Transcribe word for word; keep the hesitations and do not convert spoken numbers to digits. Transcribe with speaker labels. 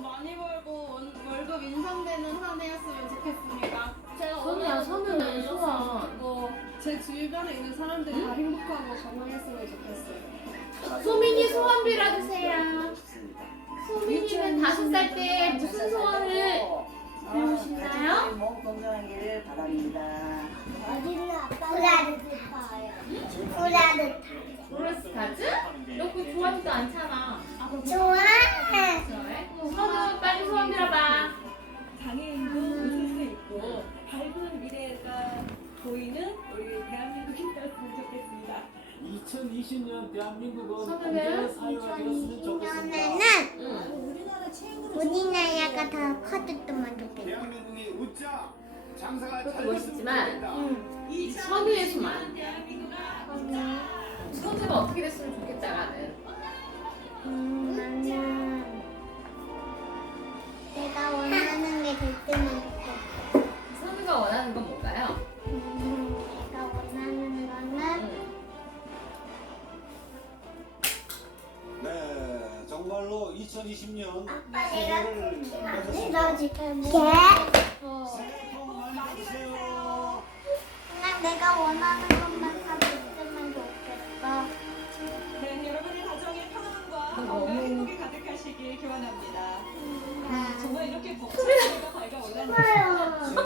Speaker 1: 많이 벌고 원, 월급 인상되는 한 해였으면 좋겠습니다.
Speaker 2: 제가
Speaker 3: 선우야, 선우는 소원.
Speaker 1: 제 주변에 있는 사람들이 다 행복하고 건강했으면 좋겠어요.
Speaker 3: 소민이 소원 빌어주세요. 소민이는 다섯 살 때 무슨 소원을 빌으시나요?
Speaker 4: 몸 건강하기를 바랍니다.
Speaker 5: 어디는 아빠가 브라르타요. 브라르타.
Speaker 3: 브로스카즈? 너 그거 좋아하지도 않잖아.
Speaker 5: 좋아해.
Speaker 3: 그래? 선우 빨리 소원 빌어봐.
Speaker 6: 장애인도 웃을 수 있고 밝은 미래가 보이는 우리 대한민국이 되었으면 좋겠습니다.
Speaker 7: 이천이십 년 대한민국은
Speaker 3: 선우는
Speaker 7: 공정한 사회가 되었으면 좋겠습니다.
Speaker 5: 이천이십 년에는
Speaker 3: 응.
Speaker 6: 우리나라 최고로
Speaker 5: 우리나라가 더 커졌으면 좋겠다.
Speaker 8: 대한민국이 웃자 장사가
Speaker 3: 그것도
Speaker 8: 잘
Speaker 3: 멋있지만
Speaker 5: 응.
Speaker 3: 이 선우의 소망.
Speaker 5: 언니.
Speaker 3: 선우가 어떻게 됐으면 좋겠다가는
Speaker 5: 음, 나는 내가 원하는 게 될 때만 좋겠어.
Speaker 3: 선우가 원하는 건 뭔가요?
Speaker 5: 음, 내가 원하는 거는
Speaker 3: 응.
Speaker 8: 네, 정말로 이천이십 년
Speaker 5: 아빠
Speaker 8: 새해를
Speaker 5: 내가
Speaker 8: 맞았습니다.
Speaker 5: 지금 개.
Speaker 8: 새해 복 많이 받으세요.
Speaker 5: 그냥 내가 원하는 것만 다 됐으면 좋겠어.
Speaker 6: 네, 여러분의 가정의 평안과
Speaker 3: 너무-
Speaker 6: 건강 행복이 가득하시길 기원합니다.
Speaker 5: 음,
Speaker 6: 정말 이렇게 벅찬
Speaker 3: 소민아